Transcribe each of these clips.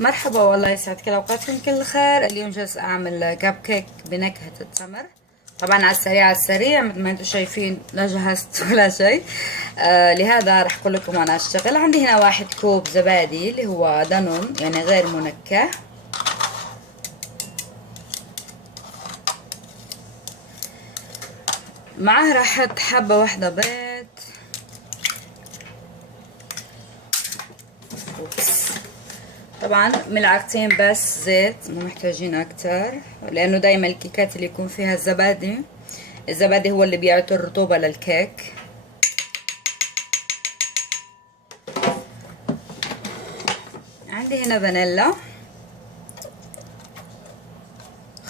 مرحبا، والله يسعد كل اوقاتكم كل خير. اليوم جالس اعمل كب كيك بنكهة التمر. طبعا على السريع على السريع، مثل ما انتم شايفين لا جهزت ولا شيء. لهذا راح اقول لكم وانا اشتغل. عندي هنا 1 كوب زبادي اللي هو دانون، يعني غير منكه. معاه راح احط حبة واحدة بيض. أوبس. طبعا ملعقتين بس زيت، مو محتاجين اكتر، لانه دايما الكيكات اللي يكون فيها الزبادي هو اللي بيعطي الرطوبة للكيك. عندي هنا فانيلا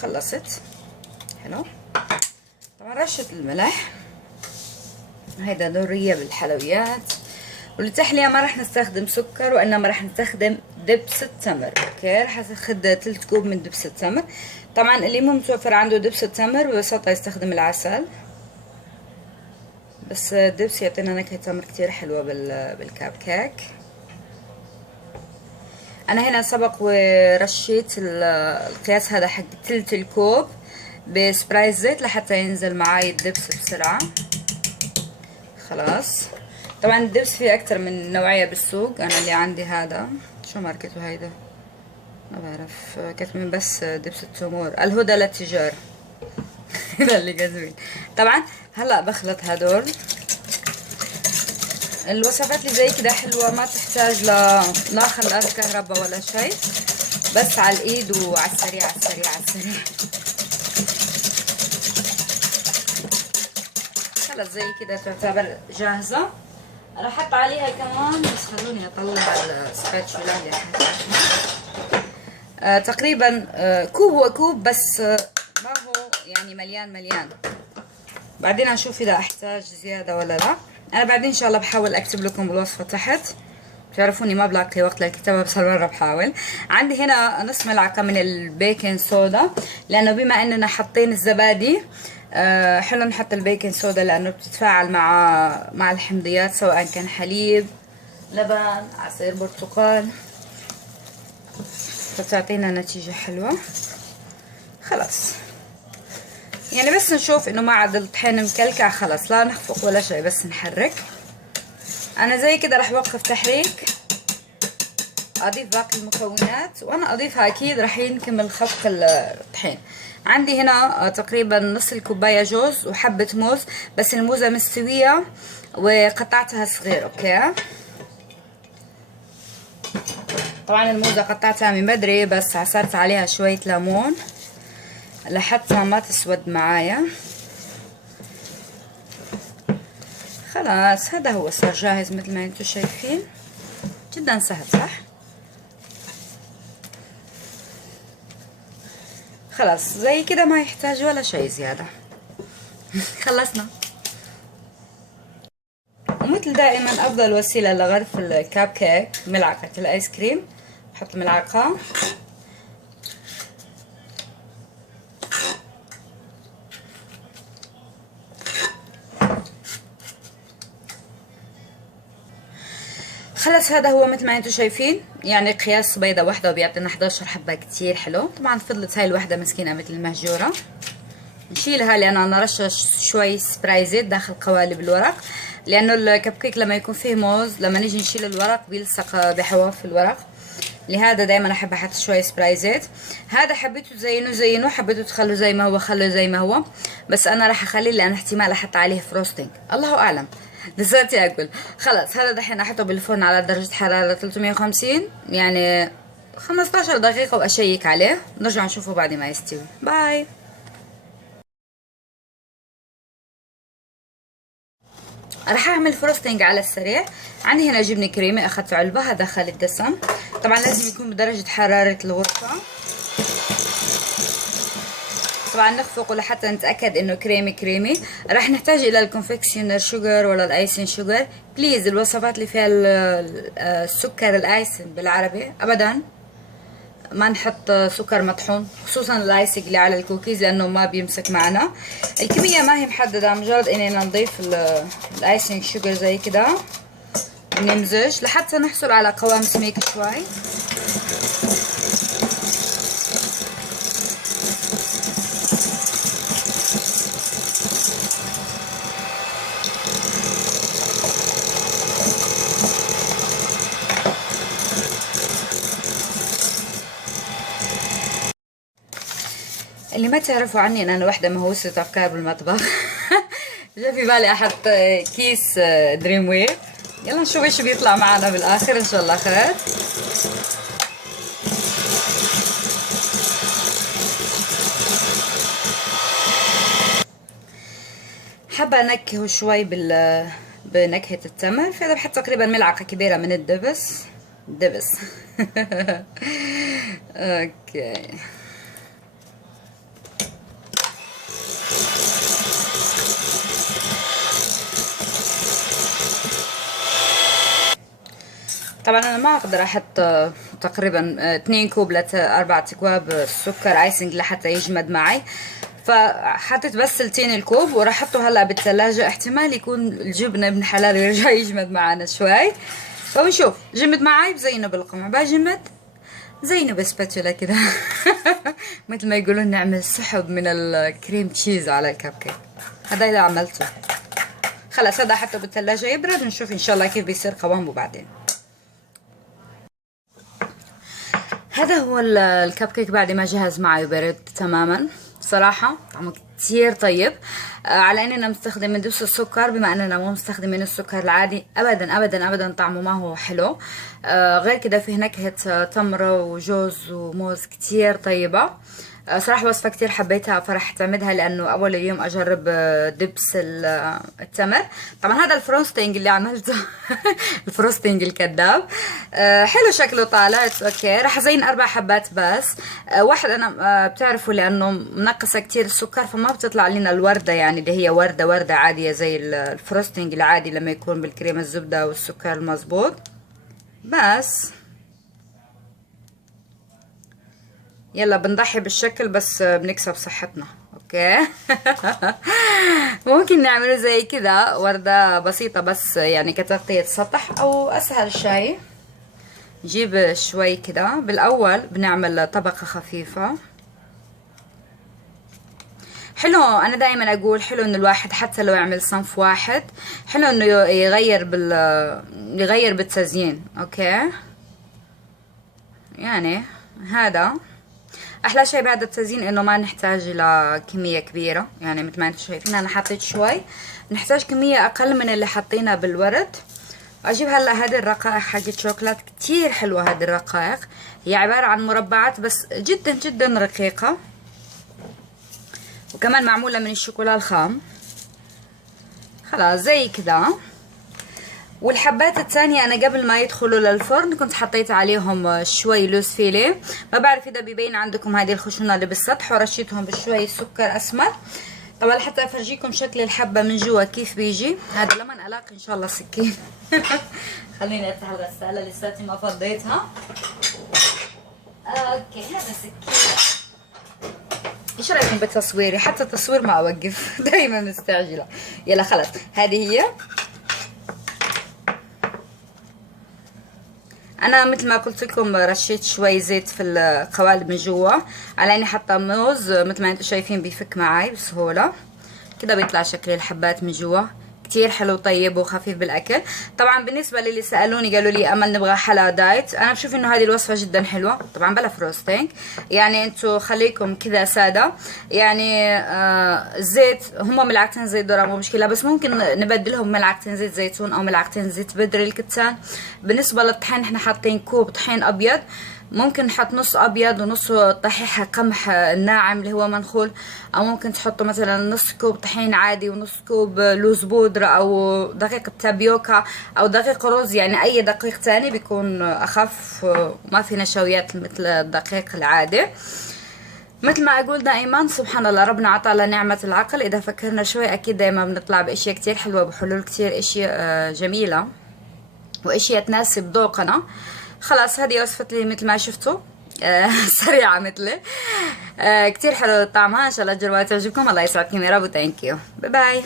خلصت. حلو. طبعا رشة الملح، هيدا دورية بالحلويات. وللتحلية ما راح نستخدم سكر، وانما راح نستخدم دبس التمر. اوكي، راح اخذ 3 كوب من دبس التمر. طبعا اللي مو متوفر عنده دبس التمر ببساطة يستخدم العسل، بس الدبس يعطينا نكهة تمر كتير حلوة بالكاب كيك. انا هنا سبق ورشيت القياس هذا حق 3 الكوب بسبراي زيت لحتى ينزل معاي الدبس بسرعة. خلاص. طبعا الدبس فيه اكتر من نوعية بالسوق. انا اللي عندي هذا، شو ماركته هيدا ما بعرف، كاتبين بس دبس التمور الهدى للتجار. هذا اللي كاتبين. طبعا هلا بخلط هدول. الوصفات اللي زي كده حلوة، ما تحتاج لا خلاط كهرباء ولا شيء، بس على الايد وعلى السريع على السريع على السريع. خلص زي كده تعتبر جاهزة. راح احط عليها كمان، بس خلوني اطلع السباتشولا اللي تقريبا كوب وكوب، بس ما هو يعني مليان. بعدين اشوف اذا احتاج زيادة ولا لا. انا بعدين ان شاء الله بحاول اكتب لكم الوصفة تحت. بتعرفوني ما بلاقي وقت للكتابة، بس هالمرة بحاول. عندي هنا نص ملعقة من البيكنج صودا، لانه بما اننا حاطين الزبادي حلو نحط البيكنج صودا، لانه بتتفاعل مع الحمضيات، سواء كان حليب، لبن، عصير برتقال، فتعطينا نتيجة حلوة. خلاص، يعني بس نشوف انه ما عاد الطحين مكلكع، خلاص لا نخفق ولا شيء، بس نحرك. انا زي كده راح اوقف تحريك، اضيف باقي المكونات، وانا اضيفها اكيد راح ينكمل خفق الطحين. عندي هنا تقريبا نص الكوبايه جوز وحبه موز، بس الموزه مستويه وقطعتها صغير. اوكي، طبعا الموزه قطعتها من بدري، بس عصرت عليها شويه ليمون لحتى ما تسود معايا. خلاص هذا هو صار جاهز مثل ما انتم شايفين. جدا سهل صح؟ خلاص زي كده ما يحتاج ولا شيء زيادة. خلصنا. ومثل دائما افضل وسيلة لغرف الكاب كيك ملعقة الايس كريم. بحط ملعقة، خلص هذا هو مثل ما انتم شايفين، يعني قياس بيضة واحدة وبيعطينا 11 حبة، كتير حلو. طبعا فضلت هاي الوحدة مسكينة مثل المهجورة، نشيلها لان انا رشش شوي سبراي زيت داخل قوالب الورق، لانه الكب كيك لما يكون فيه موز لما نيجي نشيل الورق بيلصق بحواف الورق، لهذا دايما احب احط شوي سبراي زيت. هذا حبيتوا زينوه، حبيتوا تخلوا زي ما هو خلوا زي ما هو، بس انا راح اخليه لان احتمال احط عليه فروستنج، الله اعلم. لساتي اقول. خلاص هذا دحين احطه بالفرن على درجة حرارة 350، يعني 15 دقيقة واشيك عليه. نرجع نشوفه بعد ما يستوي. باي. راح اعمل فروستنج على السريع. عندي هنا جبنه كريمه، اخذت علبه داخل الدسم. طبعا لازم يكون بدرجه حراره الغرفه. طبعا نخفقه لحتى نتاكد انه كريمي. راح نحتاج الى الكونفكشنر شوجر ولا الايسن شوجر. بليز الوصفات اللي فيها السكر الايسن بالعربي ابدا ما نحط سكر مطحون، خصوصا الايسنج اللي على الكوكيز، لانه ما بيمسك معنا. الكميه ما هي محدده، مجرد اننا نضيف الايسنج شوجر زي كده، نمزج لحتى نحصل على قوام سميك شوي. اللي ما تعرفوا عني ان انا واحدة مهووسة افكار بالمطبخ. جا في بالي احط كيس دريم ويف. يلا نشوف ايش بيطلع معنا بالاخر، ان شاء الله خير. حابة انكهه شوي بنكهة التمر، فاذا بحط تقريبا ملعقة كبيرة من الدبس. اوكي. طبعا انا ما اقدر احط تقريبا 2 كوب ل 4 اكواب سكر ايسنج لحتى يجمد معي، فحطيت بس ثلثين الكوب وراح احطه هلا بالثلاجة. احتمال يكون الجبنة ابن حلال ويرجع يجمد معنا شوي، فبنشوف. جمد معي بزينه بالقمع، بجمد زينه بسباتولا كده. مثل ما يقولون نعمل سحب من الكريم تشيز على الكب كيك. هذا اللي عملته. خلاص هذا حطه بالثلاجة يبرد، نشوف ان شاء الله كيف بيصير قوامه بعدين. هذا هو الكب كيك بعد ما جهز معي وبرد تماما. صراحة طعمه كتير طيب. على اننا مستخدم من دبس السكر، بما اننا مو مستخدمين السكر العادي، ابدا ابدا ابدا طعمه ما هو حلو. غير كده فيه نكهة تمر وجوز وموز كتير طيبة. صراحة وصفة كتير حبيتها، فرح تعمدها لأنه أول اليوم أجرب دبس التمر. طبعا هذا الفروستينج اللي عملته. الفروستينج الكذاب. حلو شكله طالع. اوكي راح أزين 4 حبات بس. واحد أنا بتعرفوا لأنه منقصة كتير السكر، فما بتطلع لنا الوردة، يعني اللي هي وردة عادية زي الفروستينج العادي لما يكون بالكريمة الزبدة والسكر المظبوط. بس يلا بنضحي بالشكل بس بنكسب صحتنا. اوكي. ممكن نعمله زي كذا وردة بسيطة بس يعني كتغطية سطح، او اسهل شيء نجيب شوي كده. بالاول بنعمل طبقة خفيفة. حلو، انا دائما اقول حلو انه الواحد حتى لو يعمل صنف واحد، حلو انه يغير بالتزيين. اوكي يعني هذا احلى شيء بعد التزيين، انه ما نحتاج الى كميه كبيره. يعني مثل ما انتم شايفين انا حطيت شوي، نحتاج كميه اقل من اللي حطينا بالورد. اجيب هلا هذه الرقائق حقت شوكولات كتير حلوه. هذه الرقائق هي عباره عن مربعات بس جدا جدا رقيقه، وكمان معموله من الشوكولا الخام. خلاص زي كذا. والحبات الثانية أنا قبل ما يدخلوا للفرن كنت حطيت عليهم شوي لوز فيلي. ما بعرف إذا بيبين عندكم هذه الخشونة اللي بالسطح، ورشيتهم بشوي سكر أسمر. طبعا حتى أفرجيكم شكل الحبة من جوا كيف بيجي. هذا لما ألاقي إن شاء الله سكين. خليني أفتح الغسالة لساتي ما فضيتها. أوكي هذا سكين. إيش رأيكم بتصويري؟ حتى التصوير ما أوقف. دايما مستعجلة. يلا خلاص هذه هي. انا مثل ما قلت لكم رشيت شوي زيت في القوالب من جوا، على اني حاطه موز. مثل ما انتم شايفين بيفك معي بسهوله كده. بيطلع شكل الحبات من جوا كتير حلو طيب وخفيف بالاكل. طبعا بالنسبه للي سالوني قالوا لي امل نبغى حلا دايت، انا بشوف انه هذه الوصفه جدا حلوه. طبعا بلا فروستينج، يعني انتم خليكم كذا ساده. يعني الزيت هم ملعقتين زيت ذره مو مشكله، بس ممكن نبدلهم ملعقتين زيت زيتون او ملعقتين زيت بدر الكتان. بالنسبه للطحين احنا حاطين كوب طحين ابيض، ممكن نحط نص ابيض ونص طحيحه قمح ناعم اللي هو منخول، او ممكن تحطوا مثلا نص كوب طحين عادي ونص كوب لوز بودره او دقيق تابيوكا او دقيق رز. يعني اي دقيق تاني بيكون اخف وما في نشويات مثل الدقيق العادي. مثل ما اقول دائما سبحان الله ربنا عطانا نعمه العقل، اذا فكرنا شوي اكيد دائما بنطلع باشياء كتير حلوه، بحلول كتير اشياء جميله واشياء تناسب ذوقنا. خلاص هذه وصفتي مثل ما شفتوا. سريعة مثلي. كتير حلو طعمها، ان شاء الله تجربوها تعجبكم. الله يسعدكم يا رب، وثانك يو. باي باي.